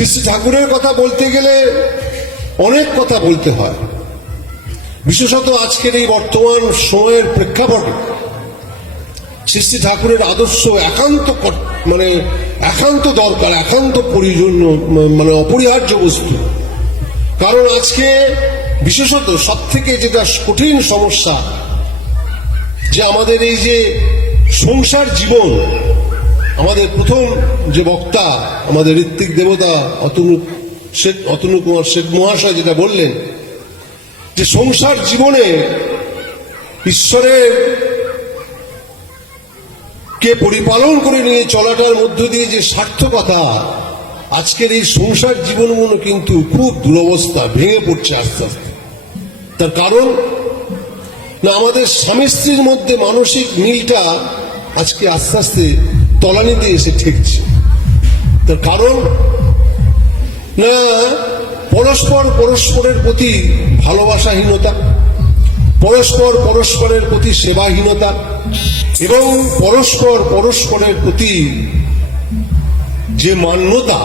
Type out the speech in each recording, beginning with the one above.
শ্রী শ্রী ঠাকুরের কথা বলতে গেলে অনেক কথা বলতে হয়। বিশেষত আজকের এই বর্তমান সময়ের প্রেক্ষাপটে, শ্রী শ্রী ঠাকুরের আদর্শ একান্ত মানে একান্ত দরকার, একান্ত প্রয়োজন মানে অপরিহার্য বস্তু। কারণ আজকে বিশেষত সব থেকে যেটা কঠিন সমস্যা, যে আমাদের এই যে সংসার জীবন আমাদের প্রথম যে বক্তা, আমাদের ঋত্বিক দেবতা অতনু শেখ, অতনু কুমার শেখ মহাশয় যেটা বললেন, যে সংসার জীবনে ঈশ্বরের কে পরিপালন করে নিয়ে চলাটার মধ্য দিয়ে যে সার্থকতা, আজকের এই সংসার জীবনগুলো কিন্তু খুব দুরবস্থা, ভেঙে পড়ছে আস্তে আস্তে। তার কারণ, না আমাদের স্বামী স্ত্রীর মধ্যে মানসিক মিলটা আজকে আস্তে আস্তে তলানিতে এসে ঠেকছে। তার কারণ, না, পরস্পর পরস্পরের প্রতি ভালোবাসাহীনতা, পরস্পর পরস্পরের প্রতি সেবাহীনতা, এবং পরস্পর পরস্পরের প্রতি যে মান্যতা,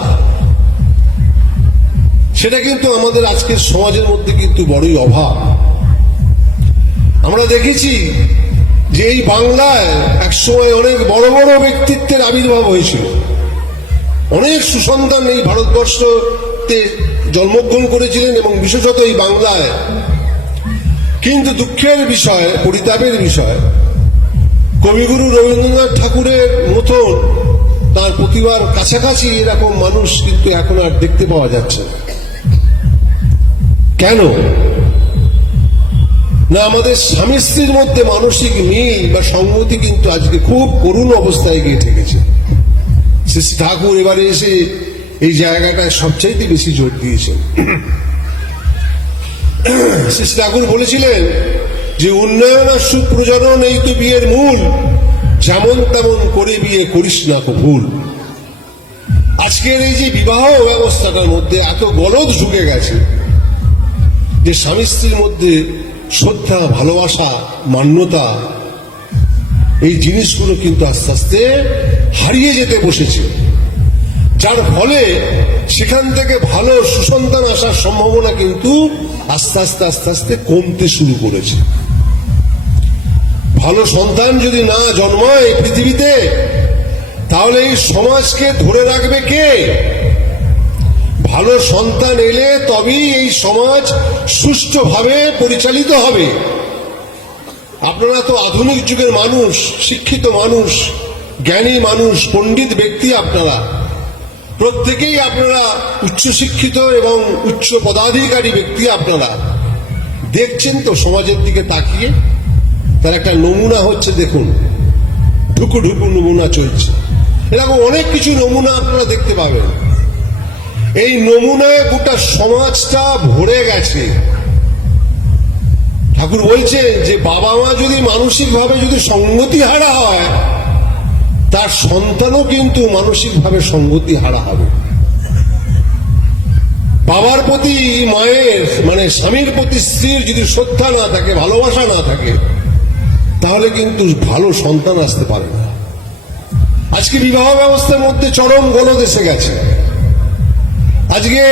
সেটা কিন্তু আমাদের আজকের সমাজের মধ্যে কিন্তু বড়ই অভাব। আমরা দেখেছি যে এই বাংলায় একসময় অনেক বড় বড় ব্যক্তিত্বের আবির্ভাব হয়েছিল। অনেক সুসন্তান এই ভারতবর্ষতে জন্মগ্রহণ করেছিলেন এবং বিশেষত এই বাংলায়। কিন্তু দুঃখের বিষয়, পরিতাপের বিষয়, কবিগুরু রবীন্দ্রনাথ ঠাকুরের মতন তার প্রতিভার কাছাকাছি এরকম মানুষ কিন্তু এখন আর দেখতে পাওয়া যাচ্ছে না। কেন? না, আমাদের স্বামী স্ত্রীর মধ্যে মানসিক মিল বা সংগতি কিন্তু আজকে খুব করুণ অবস্থায় গিয়ে ঠেকেছে শ্রী ঠাকুর এবারে এসে এই জায়গাটায় সবচাইতে বেশি জোর দিয়েছেন। শ্রী ঠাকুর বলেছিলেন যে, উন্নয়ন আর সুপ্রজনন এই তো বিয়ের মূল। যেমন তেমন করে বিয়ে করিস না কো ভুল আজকের এই যে বিবাহ ব্যবস্থাটার মধ্যে এত গলদ ঢুকে গেছে যে, স্বামী স্ত্রীর মধ্যে শ্রদ্ধা ভালোবাসা, মান্যতা, এই জিনিসগুলো কিন্তু আস্তে আস্তে হারিয়ে যেতে বসেছে। যার ফলে সেখান থেকে ভালো সুসন্তান আসার সম্ভাবনা কিন্তু আস্তে আস্তে আস্তে আস্তে কমতে শুরু করেছে। ভালো সন্তান যদি না জন্মায় পৃথিবীতে, তাহলে এই সমাজকে ধরে রাখবে কে? ভালো সন্তান এলে তবেই এই সমাজ সুষ্ঠুভাবে পরিচালিত হবে। আপনারা তো আধুনিক যুগের মানুষ, শিক্ষিত মানুষ, জ্ঞানী মানুষ, পণ্ডিত ব্যক্তি আপনারা। প্রত্যেকেই আপনারা উচ্চশিক্ষিত এবং উচ্চ পদাধিকারী ব্যক্তি আপনারা। দেখছেন তো সমাজের দিকে তাকিয়ে? তার একটা নমুনা হচ্ছে, দেখুন। ঢুকু ঢুকু নমুনা চলছে। এরকম অনেক কিছু নমুনা আপনারা দেখতে পাবেন। এই নমুনায় গোটা সমাজটা ভরে গেছে। ঠাকুর বলছেন যে বাবা মা যদি মানসিকভাবে যদি সঙ্গতি হারা হয়, তার সন্তানও কিন্তু মানসিকভাবে সঙ্গতি হারা হবে। বাবার প্রতি, মায়ের মানে স্বামীর প্রতি স্ত্রীর যদি শ্রদ্ধা না থাকে, ভালোবাসা না থাকে, তাহলে কিন্তু ভালো সন্তান আসতে পারে না। আজকে বিবাহ ব্যবস্থার মধ্যে চরম গলদ এসে গেছে। আজকে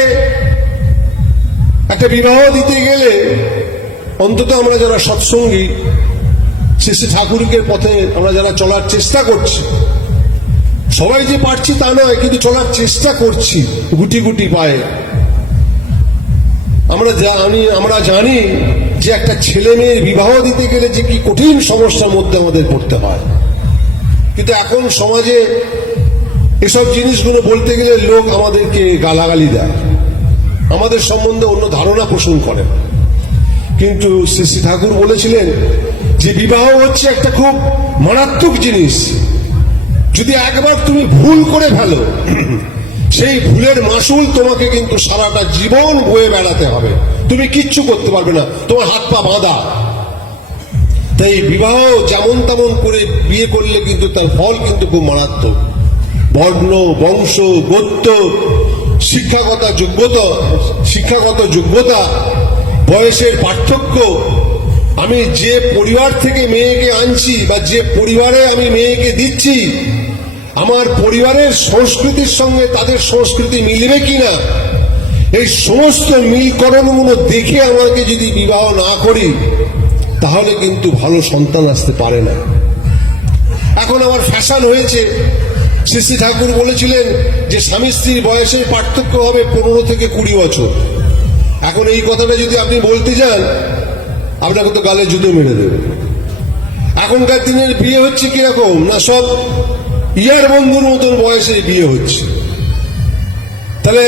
একটা বিবাহ দিতে গেলে অন্তত আমরা যারা সৎসঙ্গী, শ্রী শ্রী ঠাকুরকের পথে আমরা যারা চলার চেষ্টা করছি, সবাই যে পারছি তা নয়, কিন্তু চলার চেষ্টা করছি গুটি গুটি পায়ে। আমরা জানি আমরা জানি যে একটা ছেলে মেয়ের বিবাহ দিতে গেলে যে কি কঠিন সমস্যার মধ্যে আমাদের পড়তে হয়। কিন্তু এখন সমাজে এসব জিনিসগুলো বলতে গেলে লোক আমাদেরকে গালাগালি দেয়। আমাদের সম্বন্ধে অন্য ধারণা পোষণ করে কিন্তু শ্রী শ্রী ঠাকুর বলেছিলেন যে বিবাহ হচ্ছে একটা খুব মারাত্মক জিনিস। যদি একবার তুমি ভুল করে ফেলো, সেই ভুলের মাসুল তোমাকে কিন্তু সারাটা জীবন বয়ে বেড়াতে হবে। তুমি কিচ্ছু করতে পারবে না, তোমার হাত পা বাঁধা। তাই বিবাহ যেমন তেমন করে বিয়ে করলে কিন্তু তার ফল কিন্তু খুব মারাত্মক। বর্ণ, বংশ, গোত্র, শিক্ষাগত যোগ্যতা শিক্ষাগত যোগ্যতা, বয়সের পার্থক্য। আমি যে পরিবার থেকে মেয়েকে আনছি বা যে পরিবারে আমি মেয়েকে দিচ্ছি, আমার পরিবারের সংস্কৃতির সঙ্গে তাদের সংস্কৃতি মিলবে কিনা? এই সমস্ত মিলকরণগুলো দেখে আমাকে যদি বিবাহ না করি, তাহলে কিন্তু ভালো সন্তান আসতে পারে না। এখন আমার ফ্যাশন হয়েছে। শ্রী শ্রী ঠাকুর বলেছিলেন যে স্বামী স্ত্রীর বয়সের পার্থক্য হবে পনেরো থেকে কুড়ি বছর। এখন এই কথাটা যদি আপনি বলতে যান, আপনাকে তো গালে জুতো মেরে দেবে। এখনকার দিনের বিয়ে হচ্ছে কীরকম? না সব ইয়ার বন্ধুর মতন বয়সে বিয়ে হচ্ছে। তাহলে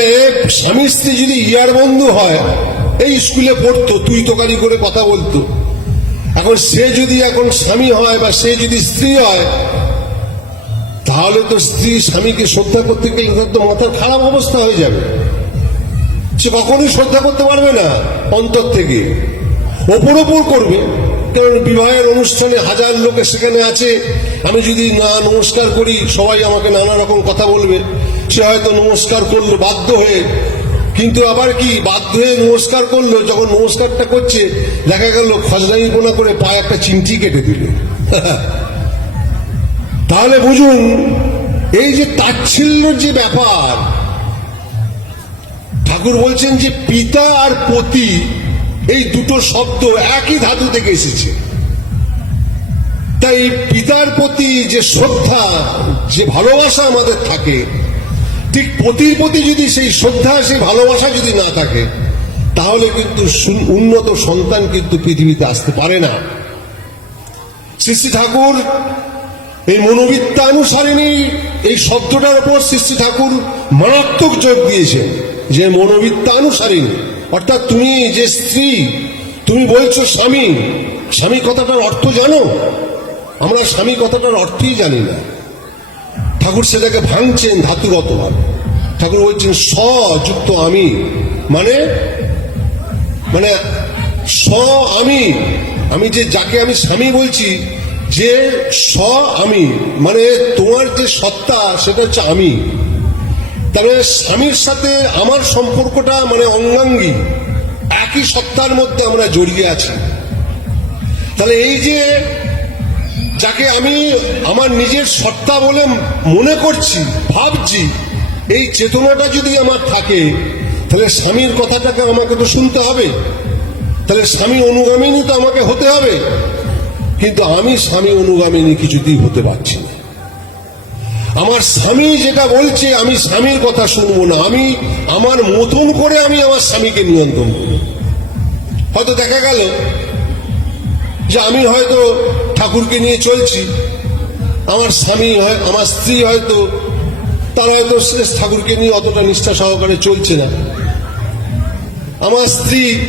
স্বামী স্ত্রী যদি ইয়ার বন্ধু হয়, এই স্কুলে পড়তো, তুই তোকারি করে কথা বলতো। এখন সে যদি এখন স্বামী হয় বা সে যদি স্ত্রী হয় তাহলে তো স্ত্রী স্বামীকে শ্রদ্ধা করতে গেলে তার তো মাথার খারাপ অবস্থা হয়ে যাবে। সে কখনোই শ্রদ্ধা করতে পারবে না অন্তর থেকে। ওপর ওপর করবে। কারণ বিবাহের অনুষ্ঠানে হাজার লোকে সেখানে আছে। আমি যদি না নমস্কার করি, সবাই আমাকে নানা রকম কথা বলবে। সে হয়তো নমস্কার করল, বাধ্য হয়ে। কিন্তু আবার কি, বাধ্য হয়ে নমস্কার করল, যখন নমস্কারটা করছে, দেখা গেল খজনাই বোনা করে পায়ে একটা চিমটি কেটে দিল। তাহলে বুঝুন, এই যে তাচ্ছিল্যর যে ব্যাপার, ঠাকুর বলছেন যে পিতা আর পতি, এই দুটো শব্দ একই ধাতু থেকে এসেছে। তাই পিতার প্রতি যে শ্রদ্ধা, যে ভালোবাসা আমাদের থাকে, ঠিক পতির প্রতি যদি সেই শ্রদ্ধা, সেই ভালোবাসা যদি না থাকে, তাহলে কিন্তু উন্নত সন্তান কিন্তু পৃথিবীতে আসতে পারে না। শ্রী শ্রী ঠাকুর এই মনোবিত্তানুসারিণী এই শব্দটার উপর শ্রী শ্রী ঠাকুর মারাত্মক যোগ দিয়েছেন যে মনোবিত্তানুসারিণী। অর্থাৎ তুমি যে স্ত্রী, তুমি বলছো স্বামী স্বামী কথাটার অর্থ জানো? আমরা স্বামী কথাটার অর্থই জানি না। ঠাকুর সেটাকে ভাঙছেন ধাতুগতভাবে। ঠাকুর বলছেন স যুক্ত আমি। মানে? মানে স আমি। আমি যে যাকে আমি স্বামী বলছি যে স আমি মানে তোমার যে সত্তা, সেটা হচ্ছে আমি। তবে স্বামীর সাথে আমার সম্পর্কটা মানে অঙ্গাঙ্গী। একই সত্তার মধ্যে আমরা জড়িয়ে আছি। তাহলে এই যে যাকে আমি আমার নিজের সত্তা বলে মনে করছি, ভাবছি, এই চেতনাটা যদি আমার থাকে, তাহলে স্বামীর কথাটাকে আমাকে তো শুনতে হবে। তাহলে স্বামী অনুগামিনী তো আমাকে হতে হবে। কিন্তু আমি স্বামী অনুগামিনী কিছুতেই হতে পারছি না। আমার স্বামী যেটা বলছে, আমি স্বামীর কথা শুনব না। আমি আমার মতন করে আমি আমার স্বামীকে নিয়ন্ত্রণ করব। হয়তো দেখা গেল যে আমি হয়তো ঠাকুরকে নিয়ে চলছি। আমার স্বামী হয়, আমার স্ত্রী হয়তো তার হয়তো শেষ ঠাকুরকে নিয়ে অতটা নিষ্ঠা সহকারে চলছে না। আমার স্ত্রী,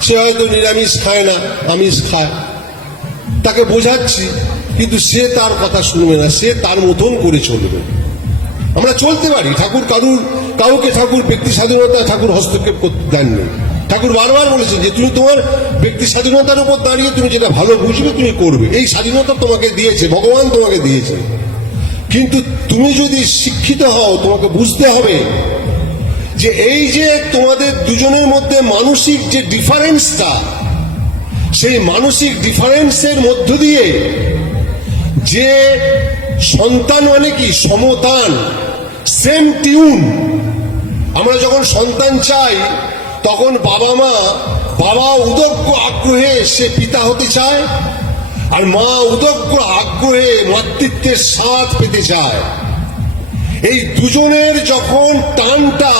সে হয়তো নিরামিষ খায় না, আমিষ খায়। তাকে বোঝাচ্ছি, কিন্তু সে তার কথা শুনবে না, সে তার মতন করে চলবে। আমরা চলতে পারি, ঠাকুর কারুর, কাউকে ঠাকুর ব্যক্তি স্বাধীনতা, ঠাকুর হস্তক্ষেপ করতে দেননি। ঠাকুর বারবার বলেছেন যে, তুমি তোমার ব্যক্তি স্বাধীনতার উপর দাঁড়িয়ে তুমি যেটা ভালো বুঝবে, তুমি করবে। এই স্বাধীনতা তোমাকে দিয়েছে, ভগবান তোমাকে দিয়েছে। কিন্তু তুমি যদি শিক্ষিত হও, তোমাকে বুঝতে হবে যে, এই যে তোমাদের দুজনের মধ্যে মানসিক যে ডিফারেন্সটা সেই মানসিক ডিফারেন্সের মধ্য দিয়ে যে সন্তান মানে কি? সমতান। সেম টিউন আমরা যখন সন্তান চাই, তখন বাবা মা, বাবা উদগ্র আগ্রহে সে পিতা হতে চায়, আর মা উদগ্র আগ্রহে মাতৃত্বের স্বাদ পেতে চায়। এই দুজনের যখন টানটা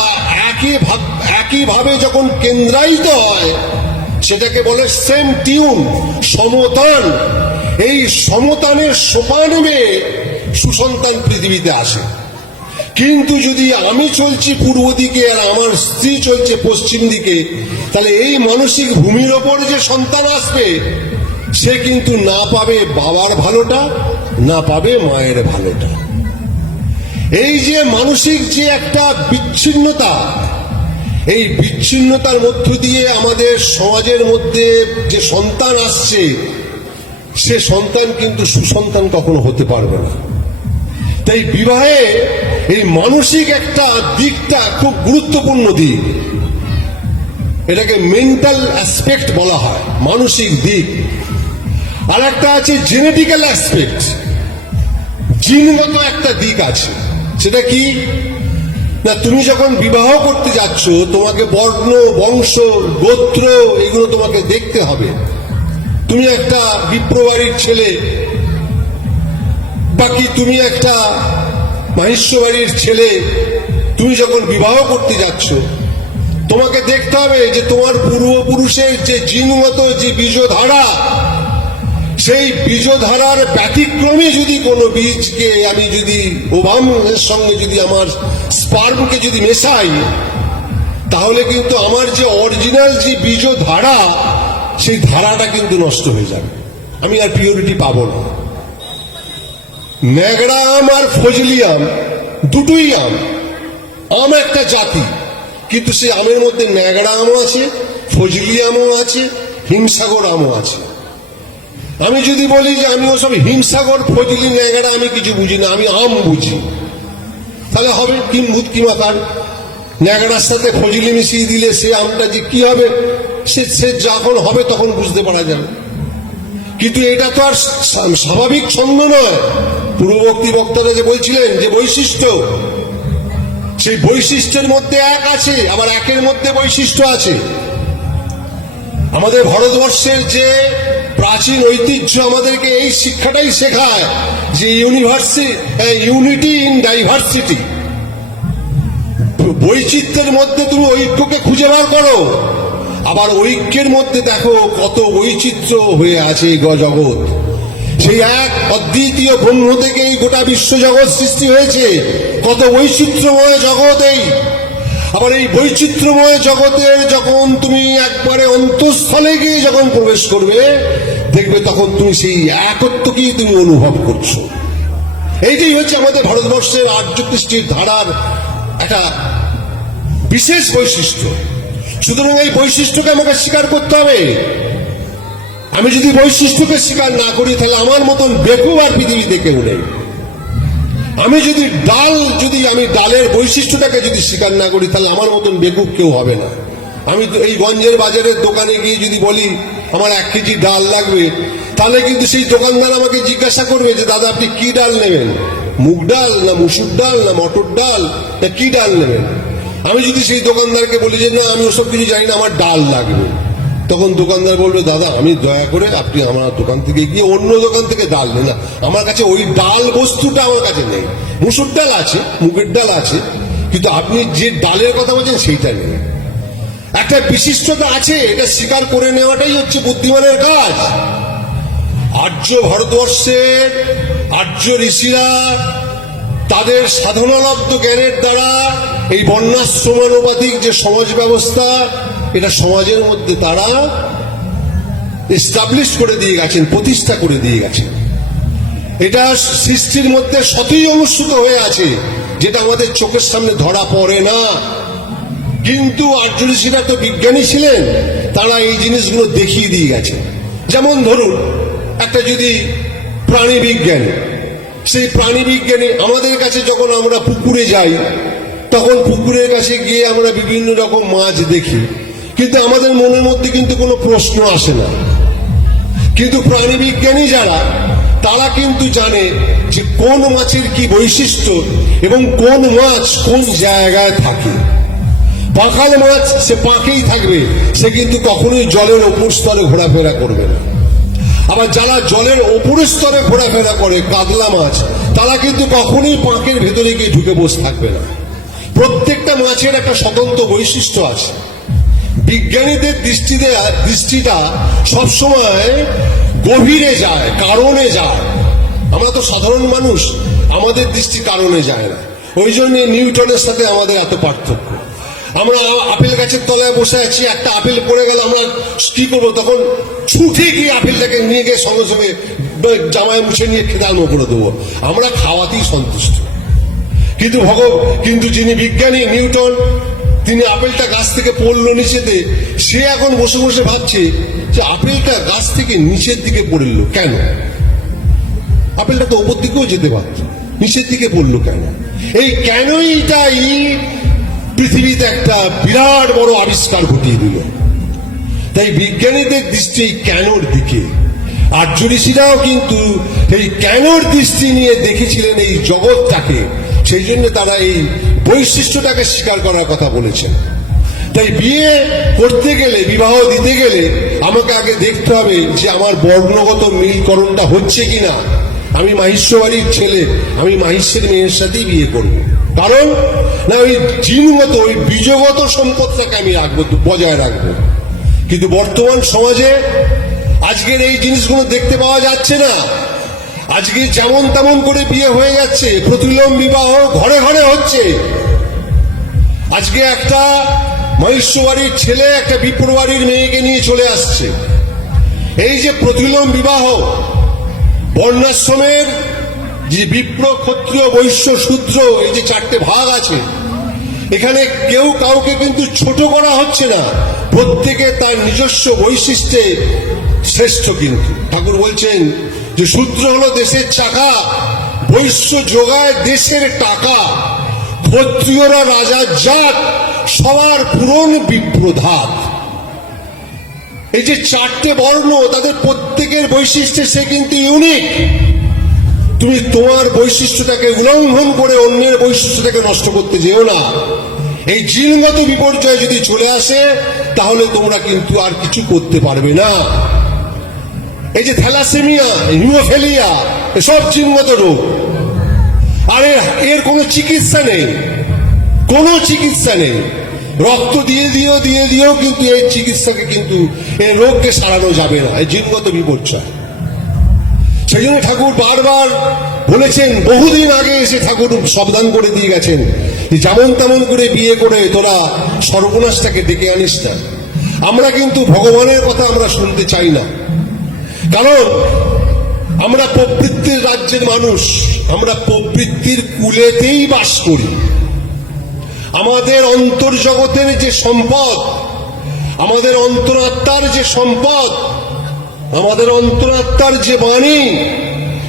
একই ভাব- একইভাবে যখন কেন্দ্রায়িত হয় সেটাকে বলে সেম টিউন, সমতান। এই সমতানের সোপানবে সুসন্তান পৃথিবীতে আসে। কিন্তু যদি আমি চলছি পূর্ব দিকে আর আমার স্ত্রী চলছে পশ্চিম দিকে, তাহলে এই মানসিক ভূমির ওপর যে সন্তান আসবে, সে কিন্তু না পাবে বাবার ভালোটা, না পাবে মায়ের ভালোটা। এই যে মানসিক যে একটা বিচ্ছিন্নতা এই বিচ্ছিন্নতার মধ্য দিয়ে আমাদের সমাজের মধ্যে যে সন্তান আসছে, সে সন্তান কিন্তু সুসন্তান কখনো হতে পারবে না। তাই বিবাহে এই মানসিক একটা দিকটা খুব গুরুত্বপূর্ণ দিক। এটাকে মেন্টাল অ্যাসপেক্ট বলা হয়, মানসিক দিক। আর একটা আছে জেনেটিক্যাল অ্যাসপেক্ট। জিনগত একটা দিক আছে। সেটা কি? না, তুমি যখন বিবাহ করতে যাচ্ছ, তোমাকে বর্ণ, বংশ, গোত্র, এগুলো তোমাকে দেখতে হবে। তুমি একটা বিপ্রবাড়ির ছেলে, বাকি তুমি একটা মাহিষ্য বাড়ির ছেলে, তুমি যখন বিবাহ করতে যাচ্ছ, তোমাকে দেখতে হবে যে তোমার পূর্বপুরুষের যে জিনগত যে বীজধারা সেই বীজধারার ব্যতিক্রমে যদি কোনো বীজকে আমি যদি ওভামের সঙ্গে যদি আমার স্পার্মকে যদি মেশাই, তাহলে কিন্তু আমার যে অরিজিনাল যে বীজধারা, সেই ধারাটা কিন্তু নষ্ট হয়ে যাবে। আমি আর পিওরিটি পাবো না। ন্যাগড়া আম আর ফজলি আম, দুটোই আম। আম একটা জাতি, কিন্তু সেই আমের মধ্যে ন্যাগড়া আমও আছে, ফজলি আমও আছে, হিমসাগর আমও আছে। আমি যদি বলি যে আমি ওসব হিমসাগর ফজলি ন্যাগড়া আমি কিছু বুঝি না, আমি আম বুঝি। তাহলে হবে কিম ভূত কিমা তার ন্যাগড়ার সাথে ফজলি মিশিয়ে দিলে সে আমটা যে কি হবে? সে সে যখন হবে তখন বুঝতে পারা যাবে। কিন্তু এটা তো আর স্বাভাবিক ছন্দ নয়। পূর্ববর্তী বক্তারা যে বলছিলেন যে বৈশিষ্ট্য, সেই বৈশিষ্ট্যের মধ্যে এক আছে, আবার একের মধ্যে বৈশিষ্ট্য আছে। আমাদের ভারতবর্ষের যে প্রাচীন ঐতিহ্য আমাদেরকে এই শিক্ষাটাই শেখায় যে ইউনিভার্সি ইউনিটি ইন ডাইভার্সিটি। বৈচিত্র্যের মধ্যে তুমি ঐক্যকে খুঁজে বার করো। আবার ঐক্যের মধ্যে দেখো কত বৈচিত্র্য হয়ে আছে এই জগৎ সেই এক অদ্বিতীয় ব্রহ্ম থেকে এই গোটা বিশ্ব জগৎ সৃষ্টি হয়েছে। কত বৈচিত্র্যময় জগৎ এই। আবার এই বৈচিত্র্যময় জগতে যখন তুমি একবারে অন্তঃস্থলে গিয়ে যখন প্রবেশ করবে, দেখবে তখন তুমি সেই একত্বকেই তুমি অনুভব করছ। এইটাই হচ্ছে আমাদের ভারতবর্ষের আর্য কৃষ্টির ধারার একটা বিশেষ বৈশিষ্ট্য। সুতরাং এই বৈশিষ্ট্যকে আমাকে স্বীকার করতে হবে। আমি যদি বৈশিষ্ট্যকে স্বীকার না করি, তাহলে আমার মতন বেকু আর পৃথিবীতে কেউ নেই আমি যদি ডাল, যদি আমি ডালের বৈশিষ্ট্যটাকে যদি স্বীকার না করি, তাহলে আমার মতন বেকুব কেউ হবে না। আমি তো এই গঞ্জের বাজারের দোকানে গিয়ে যদি বলি, আমার এক কেজি ডাল লাগবে, তাহলে কিন্তু সেই দোকানদার আমাকে জিজ্ঞাসা করবে যে, দাদা, আপনি কি ডাল নেবেন? মুগ ডাল না মুসুর ডাল না মটর ডাল? না কি ডাল নেবেন? আমি যদি সেই দোকানদারকে বলি যে, না, আমি ওসব কিছু জানি না, আমার ডাল লাগবে। তখন দোকানদার বলবে, দাদা, আমি দয়া করে আপনি আমার দোকান থেকে গিয়ে অন্য দোকান থেকে ডাল নেন আমার কাছে ওই ডাল বস্তুটা আমার কাছে নেই। মুসুর ডাল আছে, মুগের ডাল আছে, কিন্তু আপনি যে ডালের কথা বলছেন সেইটা নেই। একটা বিশিষ্টতা আছে, এটা স্বীকার করে নেওয়াটাই হচ্ছে বুদ্ধিমানের কাজ। আর্য ভারতবর্ষের আর্য ঋষিরা তাদের সাধনালব্ধ জ্ঞানের দ্বারা এই বন্যাশ্রমানুপাতিক যে সমাজ ব্যবস্থা এটা সমাজের মধ্যে তারা এস্টাবলিশ করে দিয়ে গেছেন, প্রতিষ্ঠা করে দিয়ে গেছেন। এটা সৃষ্টির মধ্যে সতই অনুষ্ঠিত হয়ে আছে, যেটা আমাদের চোখের সামনে ধরা পড়ে না। কিন্তু আর্য তো বিজ্ঞানী ছিলেন, তারা এই জিনিসগুলো দেখিয়ে দিয়ে গেছে যেমন ধরুন, একটা যদি প্রাণী বিজ্ঞান, সেই প্রাণী বিজ্ঞানী আমাদের কাছে যখন আমরা পুকুরে যাই, তখন পুকুরের কাছে গিয়ে আমরা বিভিন্ন রকম মাছ দেখি। কিন্তু আমাদের মনের মধ্যে কিন্তু কোনো প্রশ্ন আসে না। কিন্তু প্রাণী বিজ্ঞানী যারা, তারা কিন্তু জানে যে কোন মাছের কি বৈশিষ্ট্য এবং কোন মাছ কোন জায়গায় থাকে। পাখাল মাছ সে পাকেই থাকবে, সে কিন্তু কখনোই জলের ওপর স্তরে ঘোরাফেরা করবে না। আবার যারা জলের ওপর স্তরে ঘোরাফেরা করে, কাতলা মাছ, তারা কিন্তু কখনোই পাঁকের ভেতরে গিয়ে ঢুকে বসে থাকবে না। প্রত্যেকটা মাছের একটা স্বতন্ত্র বৈশিষ্ট্য আছে। বিজ্ঞানীদের দৃষ্টিতে, দৃষ্টিটা সবসময় গভীরে যায়, কারণে যায়। আমরা তো সাধারণ মানুষ, আমাদের দৃষ্টি কারণে যায় না। ওই জন্য নিউটনের সাথে আমাদের এত পার্থক্য। আমরা আপেল গাছের তলায় বসে আছি, একটা আপেল পড়ে গেলে, আমরা কি করব? তখন ছুটে গিয়ে আপেলটাকে নিয়ে গিয়ে সঙ্গে সঙ্গে জামায় মুছে নিয়ে খেদানো করে দেবো। আমরা খাওয়াতেই সন্তুষ্ট। কিন্তু ভগ কিন্তু যিনি বিজ্ঞানী নিউটন তিনি আপেলটা গাছ থেকে পড়ল নিচেতে, সে এখন বসে বসে ভাবছে যে আপেলটা গাছ থেকে নিচের দিকে পড়ল কেন? আপেলটা তো ওপর দিকেও যেতে পারত, নিচের দিকে পড়ল কেন? এই কেনইটাই পৃথিবীতে একটা বিরাট বড় আবিষ্কার ঘটিয়ে দিল। তাই বিজ্ঞানীদের দৃষ্টি কেনর দিকে। ঋষিরাও কিন্তু এই কেনর দৃষ্টি নিয়ে দেখেছিলেন এই জগৎটাকে। সেই জন্য তারা এই বৈশিষ্ট্যটাকে স্বীকার করার কথা বলেছেন। তাই বিয়ে করতে গেলে, বিবাহ দিতে গেলে আমাকে আগে দেখতে হবে যে আমার বর্ণগত মিলকরণটা হচ্ছে কিনা। আমি মাহিষ্যবাড়ির ছেলে, আমি মাহিষ্যের মেয়ের সাথেই বিয়ে করব। কারণ না, ওই জিনগত, ওই বীজগত সম্পদটাকে আমি রাখব, বজায় রাখব। কিন্তু বর্তমান সমাজে আজকের এই জিনিসগুলো দেখতে পাওয়া যাচ্ছে না। আজকে যেমন তেমন করে বিয়ে হয়ে যাচ্ছে প্রতিলোম বিবাহ ঘরে ঘরে হচ্ছে। আজকে একটা মহিষ্যবাড়ির ছেলে, একটা বিপ্রবাড়ির মেয়েকে নিয়ে চলে আসছে। এই যে প্রতিলোম বিবাহ, বর্ণাশ্রমের যে বিপ্র ক্ষত্রিয় বৈশ্য শূদ্র এই যে চারটে ভাগ আছে এখানে কেউ কাউকে কিন্তু ছোট করা হচ্ছে না। প্রত্যেকে তার নিজস্ব বৈশিষ্ট্যে শ্রেষ্ঠ কিন্তু। ঠাকুর বলছেন যে শূদ্র হলো দেশের চাকা, বৈশ্য যোগায় দেশের টাকা। ক্ষত্রিয়রা রাজার জাত, সবার পূরণ বিপ্রধাত। এই যে চারটে বর্ণ, তাদের প্রত্যেকের বৈশিষ্ট্যে সে কিন্তু ইউনিক তুমি তোমার বৈশিষ্ট্যটাকে উল্লঙ্ঘন করে অন্যের বৈশিষ্ট্যটাকে নষ্ট করতে যেও না। এই জিনগত বিপর্যয় যদি চলে আসে, তাহলে তোমরা কিন্তু আর কিছু করতে পারবে না। এই যে থ্যালাসেমিয়া, হিমোফেলিয়া, এসব জিনগত রোগ। আর এর কোনো চিকিৎসা নেই। কোনো চিকিৎসা নেই। রক্ত দিয়ে দিয়েও দিয়ে দিয়েও কিন্তু এই চিকিৎসাকে কিন্তু, এই রোগকে সারানো যাবে না। এই জিনগত বিপর্যয়। সেই জন্য ঠাকুর বারবার বলেছেন, বহুদিন আগে এসে ঠাকুর সাবধান করে দিয়ে গেছেন। যে যেমন তেমন করে বিয়ে করে তোরা সর্বনাশটাকে ডেকে আনিস না। আমরা কিন্তু ভগবানের কথা আমরা শুনতে চাই না। কারণ আমরা প্রবৃত্তির রাজ্যের মানুষ, আমরা প্রবৃত্তির কুলেতেই বাস করি। আমাদের অন্তর্জগতের যে সম্পদ, আমাদের অন্তরাত্মার যে সম্পদ আমাদের অন্তরাত্মার যে বাণী,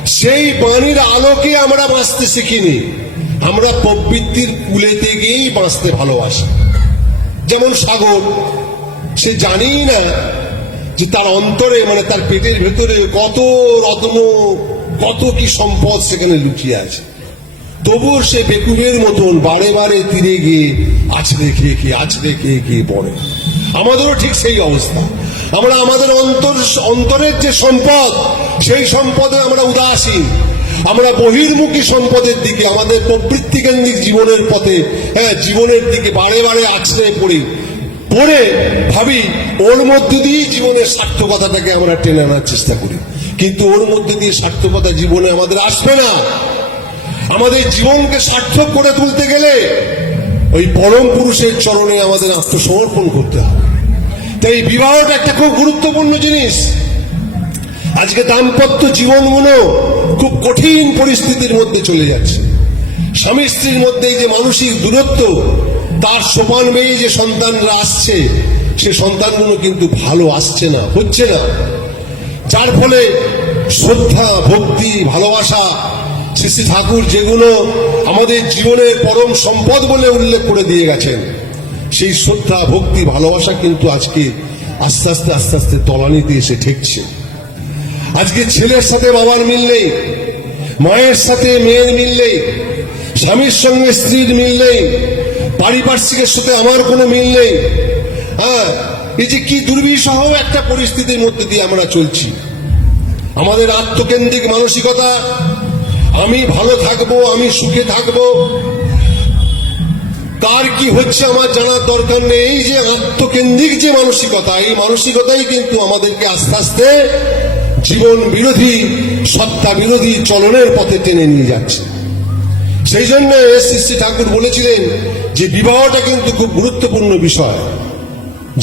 সেই বাণীর আলোকে আমরা বাঁচতে শিখিনি। আমরা প্রবৃত্তির কুলেতে গিয়েই বাঁচতে ভালোবাসি। যেমন সাগর, সে জানেই না যে তার অন্তরে মানে তার পেটের ভেতরে কত রত্ন, কত কি সম্পদ সেখানে লুকিয়ে আছে। তবুও সে বেকুবের মতন বারে বারে তীরে গিয়ে আছড়ে খেয়ে খেয়ে, আছড়ে খেয়ে খেয়ে পড়ে। আমাদেরও ঠিক সেই অবস্থা। আমরা আমাদের অন্তর, অন্তরের যে সম্পদ, সেই সম্পদে আমরা উদাসীন। আমরা বহির্মুখী সম্পদের দিকে, আমাদের প্রবৃত্তি কেন্দ্রিক জীবনের পথে হ্যাঁ জীবনের দিকে বারে বারে আছড়ে পড়ি। পড়ে ভাবি, ওর মধ্যে দিয়েই জীবনের সার্থকতাটাকে আমরা টেনে আনার চেষ্টা করি। কিন্তু ওর মধ্যে দিয়ে সার্থকতা জীবনে আমাদের আসবে না। আমাদের জীবনকে সার্থক করে তুলতে গেলে ওই পরম পুরুষের চরণে আমাদের আত্মসমর্পণ করতে হবে। তাই এই বিবাহটা একটা খুব গুরুত্বপূর্ণ জিনিস। আজকে দাম্পত্য জীবনগুলো খুব কঠিন পরিস্থিতির মধ্যে চলে যাচ্ছে। স্বামী স্ত্রীর মধ্যে যে মানসিক দূরত্ব, তার সোপান বেয়ে যে সন্তানরা আসছে, সে সন্তানগুলো কিন্তু ভালো আসছে না, হচ্ছে না। যার ফলে শ্রদ্ধা, ভক্তি, ভালোবাসা শ্রী ঠাকুর যেগুলো আমাদের জীবনের পরম সম্পদ বলে উল্লেখ করে দিয়ে গেছেন, সেই শ্রদ্ধা, ভক্তি, ভালোবাসা কিন্তু আজকে আস্তে আস্তে আস্তে আস্তে তলানিতে এসে ঠেকছে। আজকে ছেলের সাথে বাবার মিল মায়ের সাথে মেয়ের মিল স্বামীর সঙ্গে স্ত্রীর মিল পারিপার্শ্বিকের সাথে আমার কোনো মিল নেই। হ্যাঁ এই যে কি দুর্বিষহ একটা পরিস্থিতির মধ্যে দিয়ে আমরা চলছি। আমাদের আত্মকেন্দ্রিক মানসিকতা আমি ভালো থাকব, আমি সুখে থাকব। তার কি হচ্ছে আমার জানার দরকার নেই? এই যে আত্মকেন্দ্রিক যে মানসিকতা, এই মানসিকতাই কিন্তু আমাদেরকে আস্তে আস্তে জীবন বিরোধী, সত্তা বিরোধী চলনের পথে টেনে নিয়ে যাচ্ছে। সেই জন্য শ্রী শ্রী ঠাকুর বলেছিলেন যে বিবাহটা কিন্তু খুব গুরুত্বপূর্ণ বিষয়।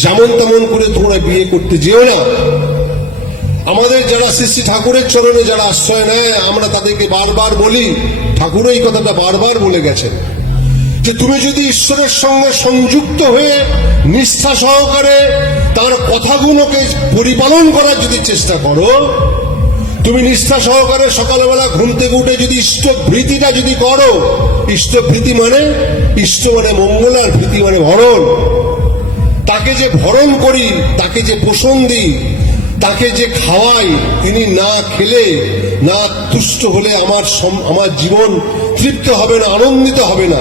যেমন তেমন করে তোমরা বিয়ে করতে যেও না আমাদের যারা শ্রী শ্রী ঠাকুরের চরণে যারা আশ্রয় নেয়, আমরা তাদেরকে বারবার বলি, ঠাকুর এই কথাটা বারবার বলে গেছেন যে তুমি যদি ঈশ্বরের সঙ্গে সংযুক্ত হয়ে নিষ্ঠা সহকারে তার কথাগুলোকে পরিপালন করার যদি চেষ্টা করো, তুমি নিষ্ঠা সহকারে সকালবেলা ঘুম থেকে উঠে যদি ইষ্টভৃতিটা যদি করো, ইষ্টভৃতি মানে ইষ্ট মানে মঙ্গল আর ভীতি মানে ভরণ। তাকে যে ভরণ করি, তাকে যে পোষণ দিই তাকে যে খাওয়াই, তিনি না খেলে, না তুষ্ট হলে আমার আমার জীবন তৃপ্ত হবে না, আনন্দিত হবে না।